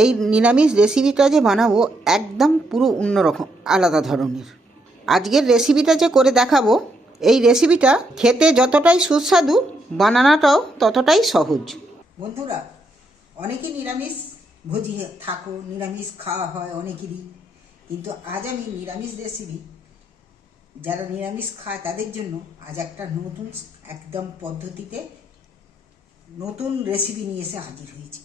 এই নিরামিষ রেসিপিটা যে বানাবো একদম পুরো অন্যরকম আলাদা ধরনের। আজকের রেসিপিটা যে করে দেখাবো, এই রেসিপিটা খেতে যতটাই সুস্বাদু, বানানোটাও ততটাই সহজ। বন্ধুরা, অনেকে নিরামিষ ভোজি থাকো, নিরামিষ খাওয়া হয় অনেকেরই, কিন্তু আজ আমি নিরামিষ রেসিপি যারা নিরামিষ খায় তাদের জন্য আজ একটা নতুন একদম পদ্ধতিতে নতুন রেসিপি নিয়ে এসে হাজির হয়েছি।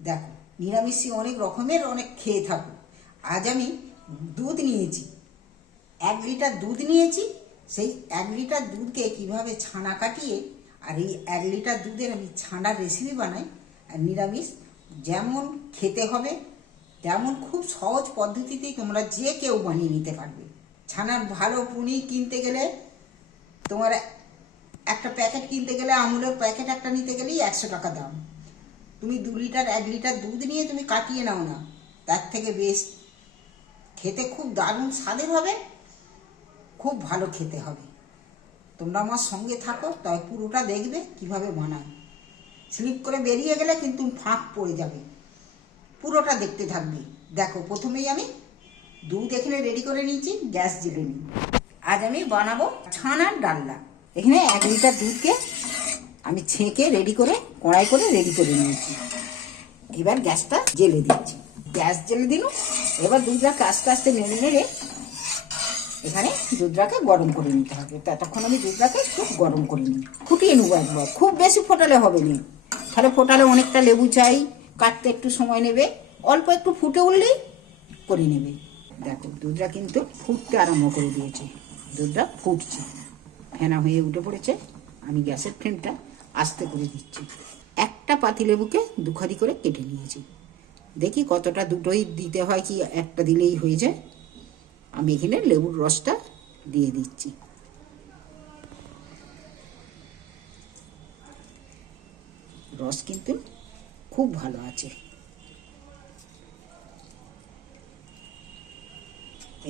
দেখো, নিরামিষই অনেক রকমের অনেক খেয়ে থাকো। আজ আমি দুধ নিয়েছি, 1 লিটার দুধ নিয়েছি। সেই 1 লিটার দুধকে কিভাবে ছানা কাটিয়ে আর এই 1 লিটার দুধের আমি ছানার রেসিপি বানাই। আর নিরামিষ যেমন খেতে হবে তেমন খুব সহজ পদ্ধতিতেই তোমরা যে কেউ বানিয়ে নিতে পারবে। ছানার ভালো পনির কিনতে গেলে তোমার একটা প্যাকেট কিনতে গেলে, আমুলের প্যাকেট একটা নিতে গেলেই 100 টাকা দাম। তুমি 2 লিটার 1 লিটার দুধ নিয়ে তুমি কাটিয়ে নাও না, তার থেকে বেশ খেতে খুব দারুণ স্বাদের হবে, খুব ভালো খেতে হবে। তোমরা আমার সঙ্গে থাকো, তাই পুরোটা দেখবে কিভাবে বানাই। স্লিপ করে বেরিয়ে গেলে কিন্তু ফাঁক পড়ে যাবে, পুরোটা দেখতে থাকবে। দেখো, প্রথমেই আমি দুধ এখানে রেডি করে নিয়েছি, গ্যাস জ্বেলে নিই। আজ আমি বানাবো ছানার ডালনা। এখানে 1 লিটার দুধকে আমি ছেঁকে রেডি করে কড়াই করে রেডি করে নিয়েছি। এবার গ্যাসটা জ্বেলে দিচ্ছি। গ্যাস জ্বেলে দিল। এবার দুধটাকে আস্তে আস্তে নেড়ে নেড়ে এখানে দুধটাকে গরম করে নিতে হবে। ততক্ষণ আমি দুধটাকে খুব গরম করে নিই, ফুটিয়ে নেবো একবার। খুব বেশি ফোটালে হবে না, তাহলে ফোটালে অনেকটা লেবু চাই, কাটতে একটু সময় নেবে। অল্প একটু ফুটে উঠলেই করে নেবে। দেখো, দুধটা কিন্তু ফুটতে আরম্ভ করে দিয়েছে, দুধটা ফুটছে, ফেনা হয়ে উঠে পড়েছে। আমি গ্যাসের ফ্লেমটা আস্তে করে দিচ্ছি। একটা পাতিলেবুকে 2 খাদি করে কেটে নিয়েছি। দেখি কতটা, দুটোই দিতে হয় কি একটা দিলেই হয়ে যায়। আমি এখানে লেবুর রসটা দিয়ে দিচ্ছি। রস কিন্তু খুব ভালো আছে।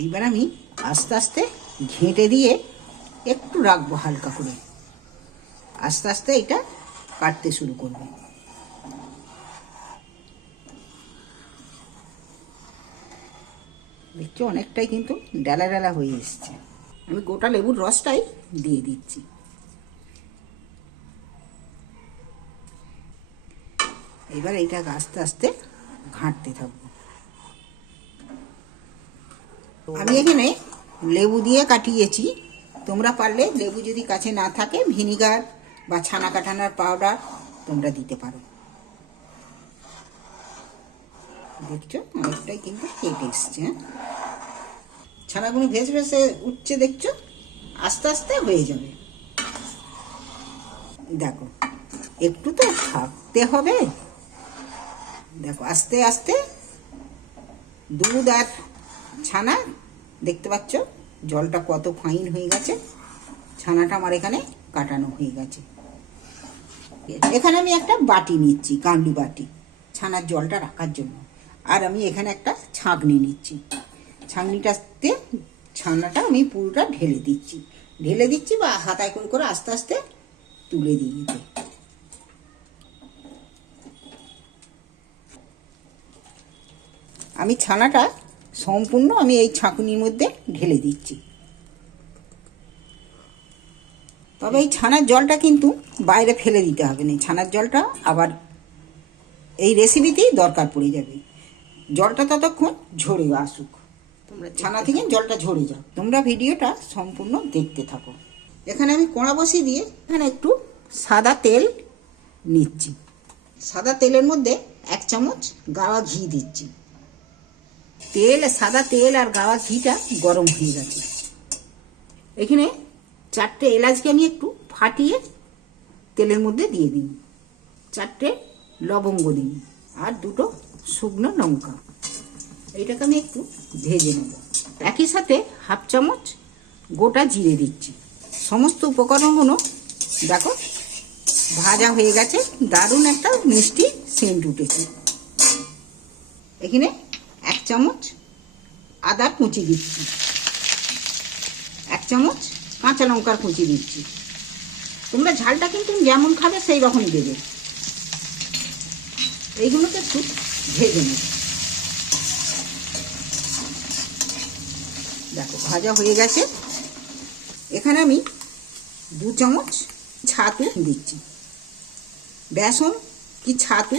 এইবার আমি আস্তে আস্তে ঘেঁটে দিয়ে একটু রাখবো হালকা করে। আস্তে আস্তে এটা কাটতে শুরু করবে। দেখছো, অনেকটাই কিন্তু ডালা ডালা হয়ে এসছে। আমি গোটা লেবুর রসটাই দিয়ে দিচ্ছি। এবার এইটাকে আস্তে আস্তে ঘাঁটতে থাকবো। আমি এখানে লেবু দিয়ে কাটিয়েছি। তোমরা পারলে লেবু যদি কাছে না থাকে, ভিনিগার বা ছানা কাটানোর পাউডার তোমরা দিতে পারো। দেখছো, অনেকটাই কিন্তু কেটে এসছে। ছানাগুলো ভেসে ভেসে উঠছে, দেখছো, আস্তে আস্তে হয়ে যাবে। দেখো, একটু তো থাকতে হবে। দেখো, আস্তে আস্তে দুধ আর ছানা, দেখতে পাচ্ছ জলটা কত ফাইন হয়ে গেছে। ছানাটা আমার এখানে কাটানো হয়ে গেছে। এখানে আমি একটা বাটি নিচ্ছি, কামলি বাটি, ছানার জলটা রাখার জন্য। আর আমি এখানে একটা ছাঁকনি নিচ্ছি। ছাঁকনিটাতে ছানাটা আমি পুরোটা ঢেলে দিচ্ছি বা হাতায় করে করে আস্তে আস্তে তুলে দিয়ে দিতে। আমি ছানাটা সম্পূর্ণ আমি এই ছাঁকুনির মধ্যে ঢেলে দিচ্ছি। তবে এই ছানার জলটা কিন্তু বাইরে ফেলে দিতে হবে না। ছানার জলটা আবার এই রেসিপিতেই দরকার পড়ে যাবে। জলটা ততক্ষণ ঝরে আসুক, তোমরা ছানা থেকে জলটা ঝরে যাও। তোমরা ভিডিওটা সম্পূর্ণ দেখতে থাকো। এখানে আমি কড়া বসিয়ে দিয়ে এখানে একটু সাদা তেল নিচ্ছি। সাদা তেলের মধ্যে 1 চামচ গাওয়া ঘি দিচ্ছি। সাদা তেল আর গাওয়া ঘিটা গরম হয়ে গেছে। এখানে 4টে এলাচকে আমি একটু ফাটিয়ে তেলের মধ্যে দিয়ে দিই। 4টে লবঙ্গ দিই আর 2টো শুকনো লঙ্কা। এইটাকে আমি একটু ভেজে নেব। একই সাথে 1/2 চামচ গোটা জিরে দিচ্ছি। সমস্ত উপকরণগুলো দেখো ভাজা হয়ে গেছে, দারুণ একটা মিষ্টি সেন্ট উঠেছে। এখানে 1 চামচ আদা কুচি দিচ্ছি, 1 চামচ কাঁচা লঙ্কার কুচি দিচ্ছি। তোমরা ঝালটা কিন্তু যেমন খাবে সেই রকমই দেবে। এইগুলোকে একটু ভেজে নেবে। দেখো ভাজা হয়ে গেছে। এখানে আমি 2 চামচ ছাতু দিচ্ছি। বেসন কি ছাতু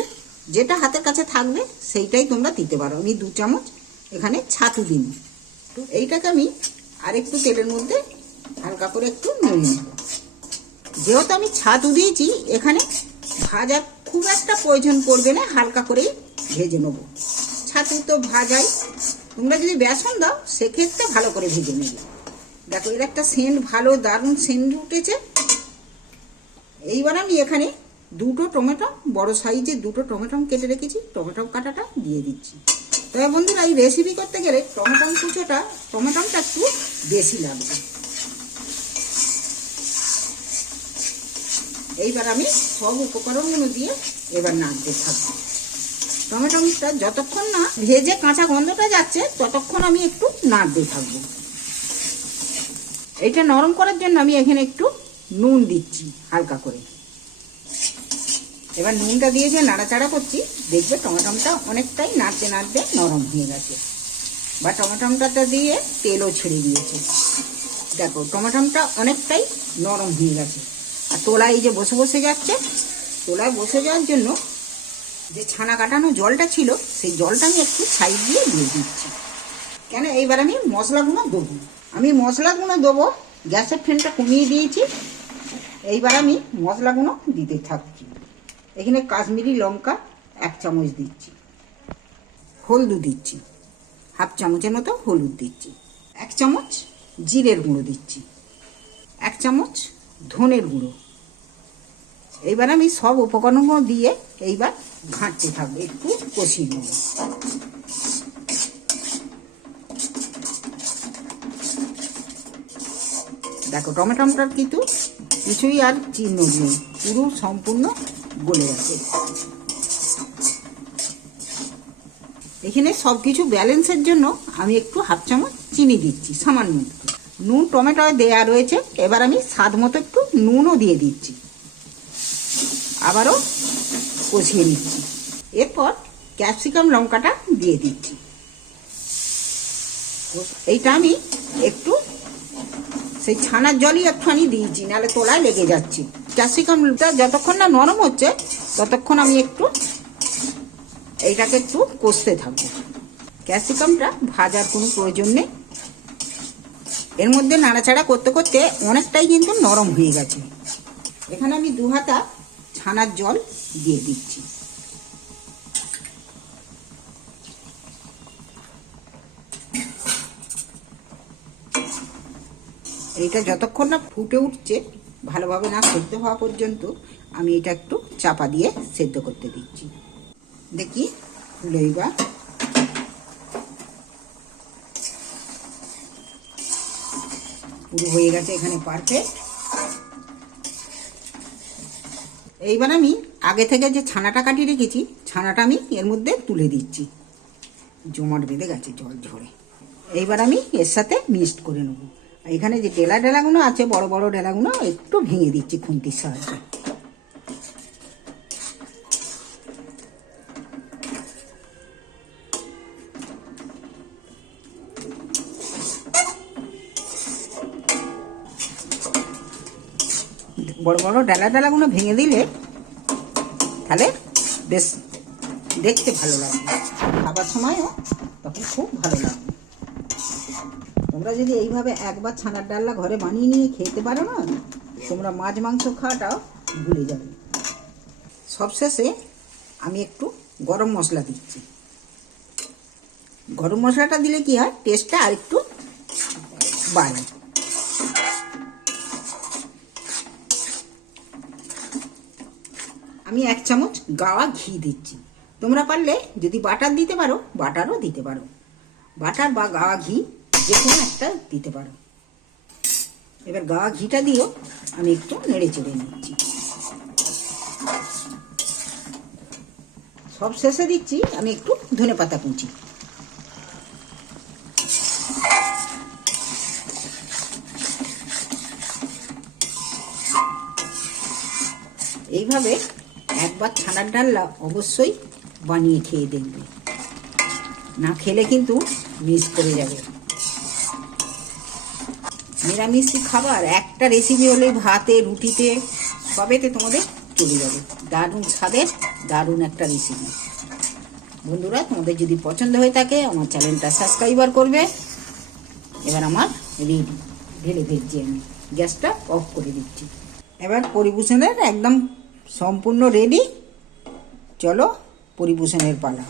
যেটা হাতের কাছে থাকবে সেইটাই তোমরা দিতে পারো। আমি 2 চামচ এখানে ছাতু দিন। এইটাকে আমি আরেকটু তেলের মধ্যে হালকা করে একটু নেড়ে নেব। যেহেতু আমি ছাতু দিয়েছি এখানে ভাজা খুব একটা প্রয়োজন পড়বে না, হালকা করেই ভেজে নেব। ছাতু তো ভাজাই, তোমরা যদি বেসন দাও সেক্ষেত্রে ভালো করে ভেজে নেবে। দেখো এর একটা সেন্ট, ভালো দারুণ সেন্ট উঠেছে। এইবার আমি এখানে 2টো টমেটো, বড় সাইজের 2টো টমেটো কেটে রেখেছি, টমেটো কাটাটা দিয়ে দিচ্ছি। তবে বন্ধুরা এই রেসিপি করতে গেলে টমেটোটা একটু বেশি লাগবে। এইবার আমি সব উপকরণগুলো দিয়ে এবার নাড়তে থাকবো। টমেটোটা যতক্ষণ না ভেজে কাঁচা গন্ধটা যাচ্ছে ততক্ষণ আমি একটু নাড়তে থাকবো। এইটা নরম করার জন্য আমি এখানে একটু নুন দিচ্ছি হালকা করে। এবার নুনটা দিয়ে যে নাড়াচাড়া করছি, দেখবে টমেটোটা অনেকটাই নাড়তে নাড়তে নরম হয়ে গেছে, বা টমেটোটা দিয়ে তেলও ছেড়ে দিয়েছে। দেখো টমেটোটা অনেকটাই নরম হয়ে গেছে। আর তোলায় এই যে বসে বসে যাচ্ছে, তোলায় বসে যাওয়ার জন্য যে ছানা কাটানো জলটা ছিল সেই জলটা আমি একটু সাইড দিয়ে দিচ্ছি। কেন এইবার আমি মশলাগুলো দেবো। আমি মশলাগুলো দেবো, গ্যাসের ফ্লেমটা কমিয়ে দিয়েছি। এইবার আমি মশলাগুলো দিতে থাকছি। এখানে কাশ্মীরি লঙ্কা 1 চামচ দিচ্ছি, হলুদ দিচ্ছি, 1/2 চামচের মতো হলুদ দিচ্ছি, 1 চামচ জিরের গুঁড়ো দিচ্ছি, 1 চামচ ধনের গুঁড়ো। এইবার আমি সব উপকরণগুলো দিয়ে এইবার ঘাঁটতে থাকবো, একটু কষিয়ে নেব। দেখো টমেটোটার কিন্তু কিছুই আর চিহ্ন নেই, পুরো সম্পূর্ণ গলে গেছে। এখানে সব কিছু ব্যালেন্সের জন্য আমি একটু 1/2 চামচ চিনি দিচ্ছি, সামান্য। নুন টমেটো দেয়া রয়েছে, এবার আমি স্বাদ মতো একটু নুনও দিয়ে দিচ্ছি, আবারও কষিয়ে নিচ্ছি। এরপর ক্যাপসিকাম লঙ্কাটা দিয়ে দিচ্ছি। এইটা আমি একটু সেই ছানার জলই একটুখানি দিয়েছি, নাহলে তোলায় লেগে যাচ্ছে। ক্যাপসিকামটা যতক্ষণ না নরম হচ্ছে ততক্ষণ আমি একটু এইটাকে একটু কষতে থাকবো। ক্যাপসিকামটা ভাজার কোনো প্রয়োজন নেই, এর মধ্যে নাড়াচাড়া করতে করতে অনেকটাই কিন্তু নরম হয়ে গেছে। এখানে আমি 2 হাতা ছানার জল দিয়ে দিচ্ছি। এইটা যতক্ষণ না ফুটে উঠছে, ভালোভাবে না সেদ্ধ হওয়া পর্যন্ত আমি এটা একটু চাপা দিয়ে সেদ্ধ করতে দিচ্ছি। দেখি লইবা পুরো হয়ে গেছে, এখানে পারফেক্ট। এইবার আমি আগে থেকে যে ছানাটা কাটিয়ে রেখেছি, ছানাটা আমি এর মধ্যে তুলে দিচ্ছি। জমাট বেঁধে গেছে জল ঝরে। এইবার আমি এর সাথে মিক্সড করে নেব। এখানে যে ডেলাগুলো আছে, বড় বড় ডেলাগুলো একটু ভেঙে দিচ্ছি খুন্তির সাহায্যে। বড় বড় ডেলাগুলো ভেঙে দিলে তাহলে বেশ দেখতে ভালো লাগবে, খাবার সময়ও তখন খুব ভালো লাগবে। তোমরা যদি এইভাবে একবার ছানার ডালনা ঘরে বানিয়ে নিয়ে খেতে পারো না, তোমরা মাছ মাংস খাওয়াটাও ভুলে যাবে। সবশেষে আমি একটু গরম মশলা দিচ্ছি। গরম মশলাটা দিলে কি হয়, টেস্টটা আর একটু বাড়ে। আমি 1 চামচ গাওয়া ঘি দিচ্ছি। তোমরা পারলে যদি বাটার দিতে পারো বাটারও দিতে পারো, বাটার বা গাওয়া ঘি যে কোনো একটা দিতে পারো। এবার গাওয়া ঘিটা দিয়েও আমি একটু নেড়ে চেড়ে নিচ্ছি। সব শেষে দিচ্ছি আমি একটু ধনেপাতা কুচি। এইভাবে একবার ছানার ডালনা অবশ্যই বানিয়ে খেয়ে দেখবে, না খেলে কিন্তু মিস করে যাবে। নিরামিষ খাবার একটা রেসিপি হলে ভাতে রুটিতে সবেতে তোমাদের চলে যাবে। দারুণ স্বাদের দারুণ একটা রেসিপি। বন্ধুরা, তোমাদের যদি পছন্দ হয়ে থাকে আমার চ্যানেলটা সাবস্ক্রাইবার করবে। এবার আমার রেডি, ঢেলে ফেলছি, আমি গ্যাসটা অফ করে দিচ্ছি। এবার পরিবেশনের একদম সম্পূর্ণ রেডি। চলো পরিবেশনের পালা।